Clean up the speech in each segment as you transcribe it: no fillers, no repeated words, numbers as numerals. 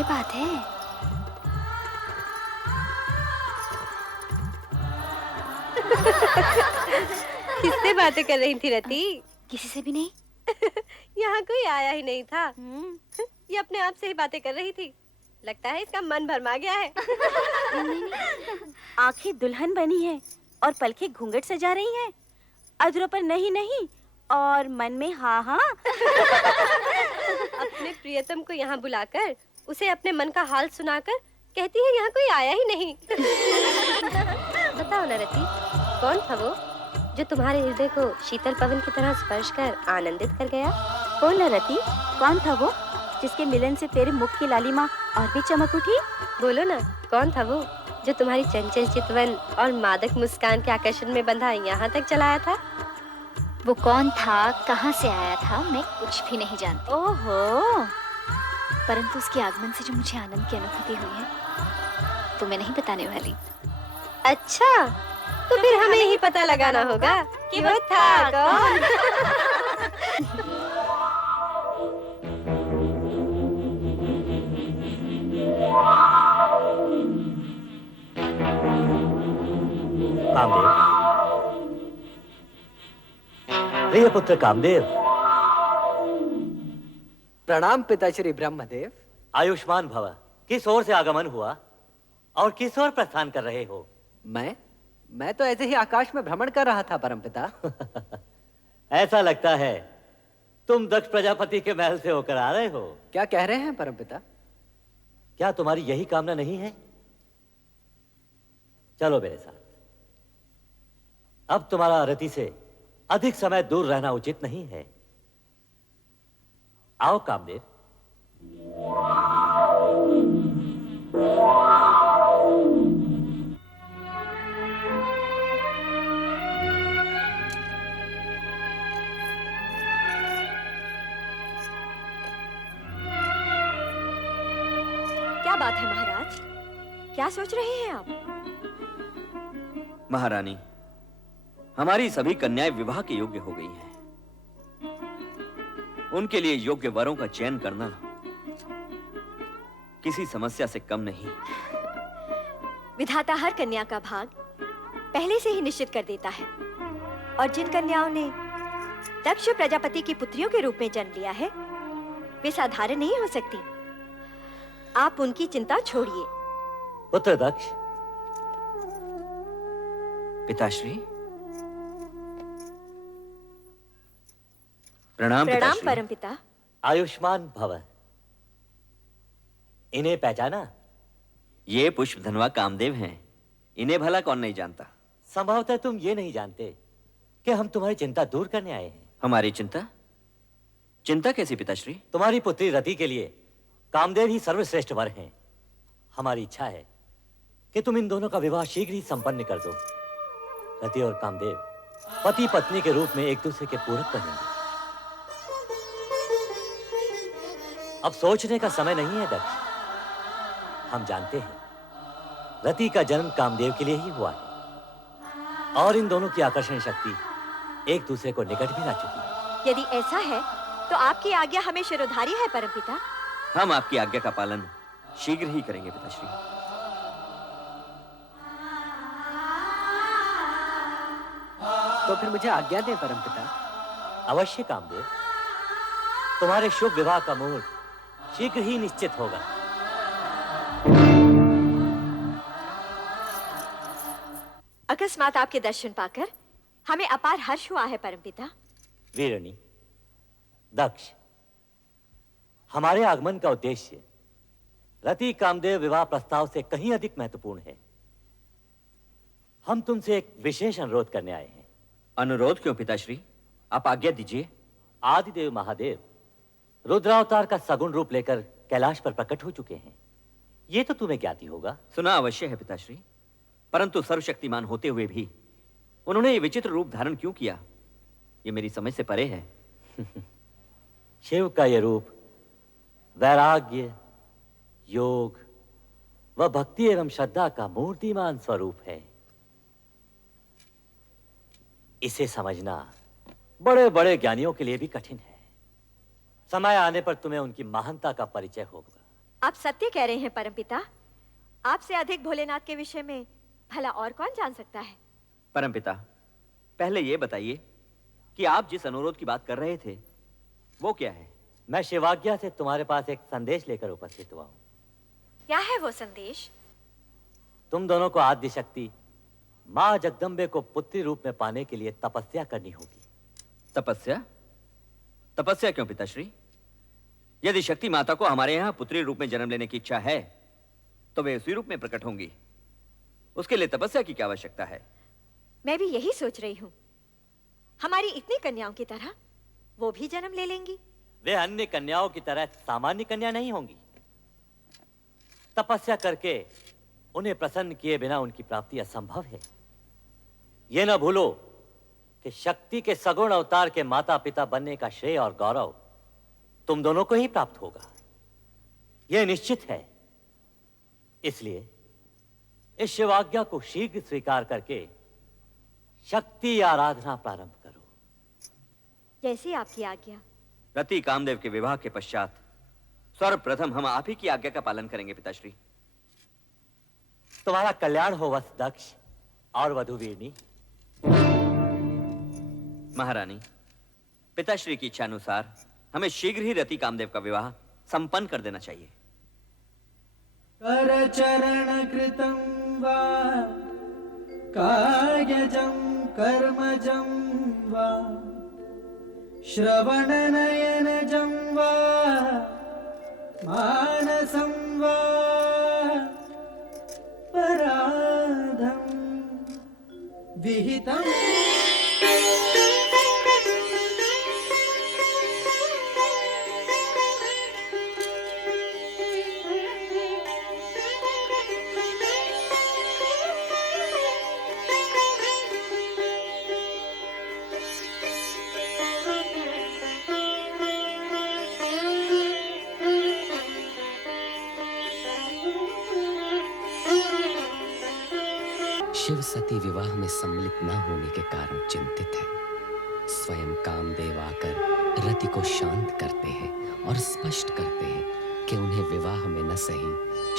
ये बात है। किससे बातें कर रही थी रति? किसी से भी नहीं। यहाँ कोई आया ही नहीं था। ये अपने आप से ही बातें कर रही थी। लगता है इसका मन भरमा गया है। आंखें दुल्हन बनी है और पलकें घूंघट सजा रही हैं। अधरों पर नहीं नहीं और मन में हाँ हाँ। अपने प्रियतम को यहाँ बुलाकर उसे अपने मन का हाल सुनाकर कहती है यहाँ कोई आया ही नहीं। बताओ ना रति, कौन था वो जो तुम्हारे हृदय को शीतल पवन की तरह स्पर्श कर आनंदित कर गया? बोल रति, कौन था वो जिसके मिलन से तेरे मुख की लालिमा और भी चमक उठी? बोलो ना, कौन था वो जो तुम्हारी चंचल चितवन और मादक मुस्कान के आकर्षण में बंधा यहाँ तक चलाया था? वो कौन था, कहाँ से आया था, मैं कुछ भी नहीं जानती। ओहो, परंतु उसके आगमन से जो मुझे आनंद की अनुभूति हुई है, तो मैं नहीं बताने वाली। अच्छा, तो फिर हमें ही पता लगाना होगा कि वो था कौन। कामदेव, प्रिय पुत्र कामदेव। प्रणाम पिताश्री ब्रह्मदेव। आयुष्मान भव। किस ओर से आगमन हुआ और किस ओर प्रस्थान कर रहे हो? मैं तो ऐसे ही आकाश में भ्रमण कर रहा था परमपिता। ऐसा लगता है तुम दक्ष प्रजापति के महल से होकर आ रहे हो। क्या कह रहे हैं परमपिता? क्या तुम्हारी यही कामना नहीं है? चलो मेरे साथ। अब तुम्हारा रति से अधिक समय दूर रहना उचित नहीं है। आओ कामदेव। क्या बात है महाराज? क्या सोच रहे हैं आप? महारानी, हमारी सभी कन्याएं विवाह के योग्य हो गई हैं। उनके लिए योग्य वरों का चयन करना किसी समस्या से कम नहीं। विधाता हर कन्या का भाग पहले से ही निश्चित कर देता है, और जिन कन्याओं ने दक्ष प्रजापति की पुत्रियों के रूप में जन्म लिया है, वे साधारण नहीं हो सकती। आप उनकी चिंता छोड़िए। पुत्र दक्ष। पिताश्री। प्रणाम प्रणाम पिताश्री। परमपिता। आयुष्मान भव। इन्हें पहचाना? ये पुष्पधनवा कामदेव हैं। इन्हें भला कौन नहीं जानता? संभवतः तुम ये नहीं जानते कि हम तुम्हारी चिंता दूर करने आए हैं। हमारी चिंता? चिंता कैसी पिताश्री? तुम्हारी पुत्री रति के लिए कामदेव ही सर्वश्रेष्ठ वर हैं। हमारी इच्छा है कि तुम इन दोनों का विवाह शीघ्र ही संपन्न कर दो। रति और कामदेव पति पत्नी के रूप में एक दूसरे के पूरक बनेंगे। अब सोचने का समय नहीं है दक्ष। हम जानते हैं रति का जन्म कामदेव के लिए ही हुआ है और इन दोनों की आकर्षण शक्ति एक दूसरे को निकट भी ला चुकी है। यदि ऐसा है तो आपकी आज्ञा हमें शिरोधार्य है परमपिता। हम आपकी आज्ञा का पालन शीघ्र ही करेंगे पिताश्री। तो फिर मुझे आज्ञा दें परमपिता। अवश्य कामदेव। तुम्हारे शुभ विवाह का मुहूर्त शीघ्र ही निश्चित होगा। अकस्मात आपके दर्शन पाकर हमें अपार हर्ष हुआ है परमपिता। वीरणी, दक्ष, हमारे आगमन का उद्देश्य रति कामदेव विवाह प्रस्ताव से कहीं अधिक महत्वपूर्ण है। हम तुमसे एक विशेष अनुरोध करने आए हैं। अनुरोध क्यों पिताश्री? आप आज्ञा दीजिए। आदिदेव महादेव रुद्रावतार का सगुण रूप लेकर कैलाश पर प्रकट हो चुके हैं। ये तो तुम्हें ज्ञात ही होगा। सुना अवश्य है पिताश्री, परंतु सर्वशक्तिमान होते हुए भी उन्होंने ये विचित्र रूप धारण क्यों किया, ये मेरी समझ से परे है। शिव का ये रूप वैराग्य, योग व भक्ति एवं श्रद्धा का मूर्तिमान स्वरूप है। इसे समझना बड़े बड़े ज्ञानियों के लिए भी कठिन है। समय आने पर तुम्हें उनकी महानता का परिचय होगा। आप सत्य कह रहे हैं परमपिता। आपसे अधिक भोलेनाथ के विषय में भला और कौन जान सकता है? परमपिता, पहले ये बताइए कि आप जिस अनुरोध की बात कर रहे थे वो क्या है? मैं शिवाज्ञा से तुम्हारे पास एक संदेश लेकर उपस्थित हुआ हूं। क्या है वो संदेश? तुम दोनों को आद्य शक्ति मां जगदम्बे को पुत्री रूप में पाने के लिए तपस्या करनी होगी। तपस्या? तपस्या क्यों पिताश्री? यदि शक्ति माता को हमारे यहाँ पुत्री रूप में जन्म लेने की इच्छा है तो वे उसी रूप में प्रकट होंगी। उसके लिए तपस्या की क्या आवश्यकता है? मैं भी यही सोच रही हूँ। हमारी इतनी कन्याओं की तरह वो भी जन्म ले लेंगी। वे अन्य कन्याओं की तरह सामान्य कन्या नहीं होंगी। तपस्या करके उन्हें प्रसन्न किए बिना उनकी प्राप्ति असंभव है। यह न भूलो कि शक्ति के सगुण अवतार के माता पिता बनने का श्रेय और गौरव तुम दोनों को ही प्राप्त होगा, यह निश्चित है। इसलिए इस शिवाज्ञा को शीघ्र स्वीकार करके शक्ति आराधना प्रारंभ करो। जैसी आपकी आज्ञा। रति कामदेव के विवाह के पश्चात सर्वप्रथम हम आप ही की आज्ञा का पालन करेंगे पिताश्री। तुम्हारा कल्याण हो वत्स दक्ष और वधुवीरनी। महारानी, पिताश्री की इच्छा अनुसार हमें शीघ्र ही रति कामदेव का विवाह संपन्न कर देना चाहिए। करचरण कृतं वा कायजं कर्मजं वा श्रवणनयनजं वा मानसं वा पराधं विहितम् शिव सती विवाह में सम्मिलित न होने के कारण चिंतित है। स्वयं कामदेव आकर रति को शांत करते हैं और स्पष्ट करते हैं कि उन्हें विवाह में न सही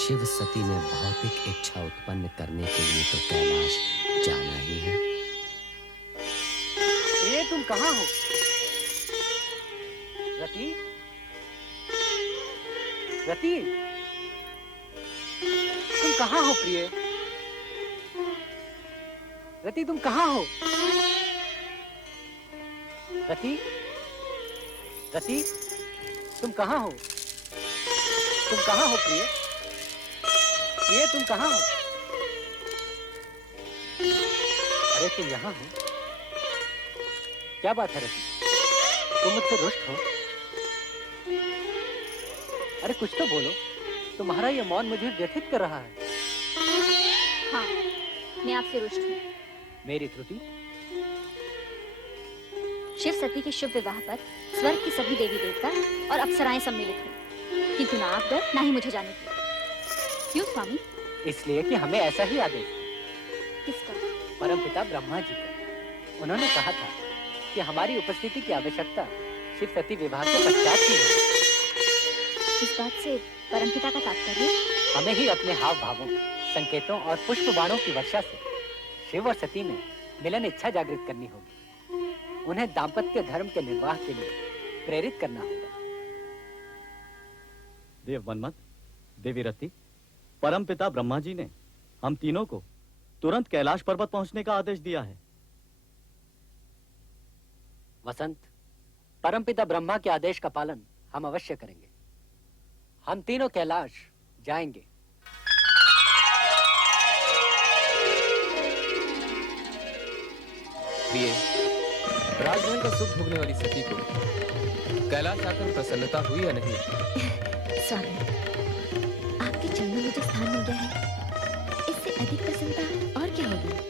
शिव सती में भौतिक इच्छा उत्पन्न करने के लिए तो कैलाश जाना ही है। ये तुम कहाँ हो? रति? रति? तुम कहाँ हो प्रिय? रति तुम कहाँ हो? रति? रति? तुम कहाँ हो? तुम कहाँ हो प्रिय? प्रिय तुम कहाँ हो? अरे तुम यहाँ हो? क्या बात है रति? तुम मुझसे रुष्ट हो? अरे कुछ तो बोलो। तुम्हारा ये मौन मुझे व्यथित कर रहा है। हाँ, मैं आपसे रुष्ट हूँ। मेरी त्रुटि? शिव सती के शुभ विवाह पर स्वर्ग की सभी देवी देवता और अप्सराएं सम्मिलित हुई, किंतु ना आप गए ना ही मुझे जाने दिया। क्यों स्वामी? इसलिए कि हमें ऐसा ही आदेश किसका? परमपिता ब्रह्मा जी का। उन्होंने कहा था कि हमारी उपस्थिति की आवश्यकता शिव सती विवाह के पश्चात ही है। इस बात से परमपिता का तात्पर्य? हमें ही अपने हाव भावों, संकेतों और पुष्प बाणों की वर्षा से शिव और सती में मिलन इच्छा जागृत करनी होगी। उन्हें दाम्पत्य धर्म के निर्वाह के लिए प्रेरित करना होगा। देव मनमत, देवी रति, परमपिता ब्रह्मा जी ने हम तीनों को तुरंत कैलाश पर्वत पहुंचने का आदेश दिया है। वसंत, परमपिता ब्रह्मा के आदेश का पालन हम अवश्य करेंगे। हम तीनों कैलाश जाएंगे। प्रिय, राजमहल का सुख भोगने वाली सती को कैलाश आकर प्रसन्नता हुई या नहीं? स्वामी, आपके चरणों में जो स्थान मिल गया है, इससे अधिक प्रसन्नता और क्या होगी?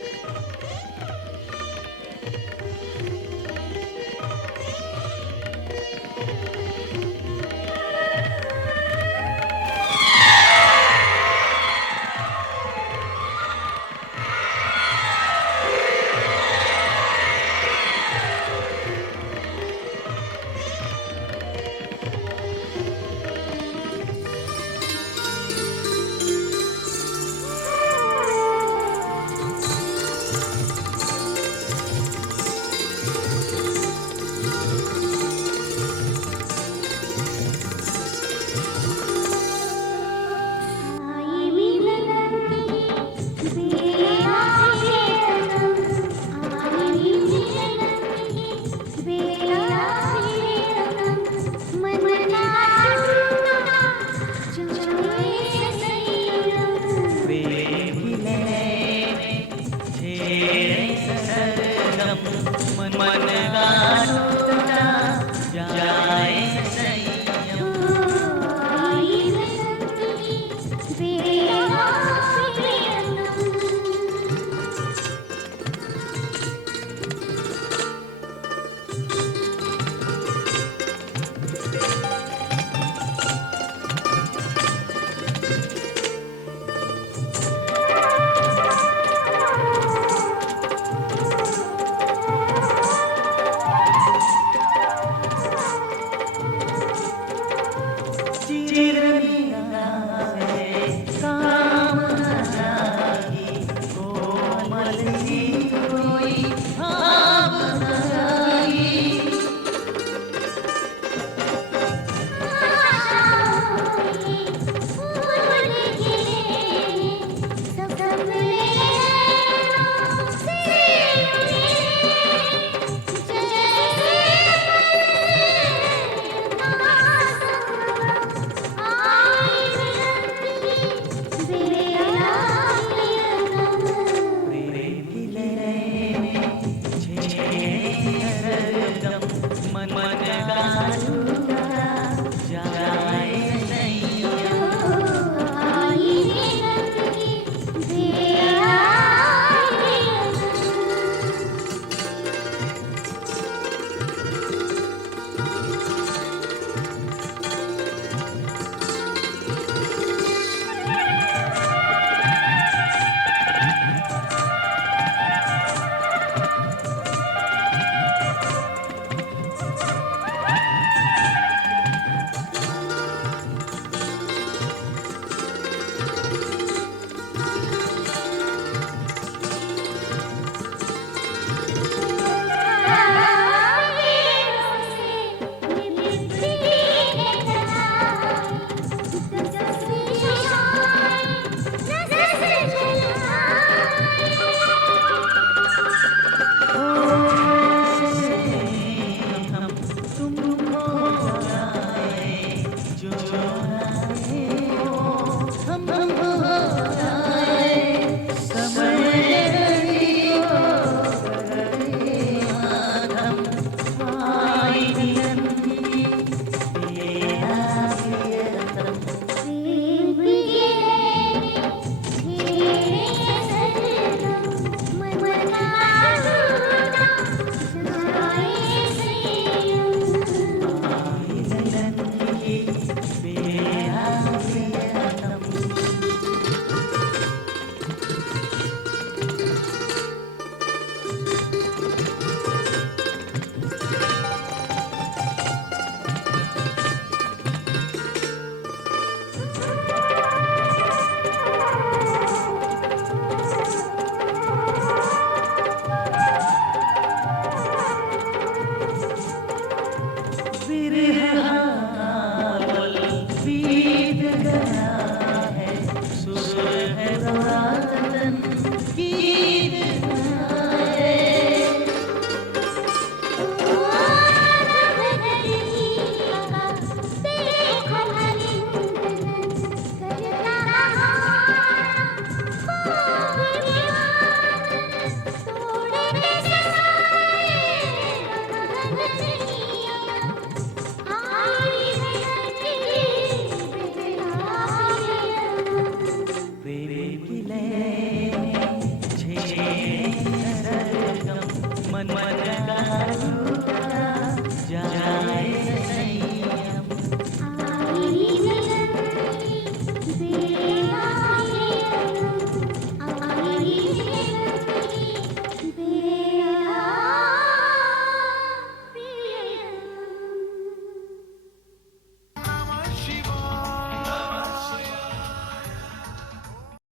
गीत गया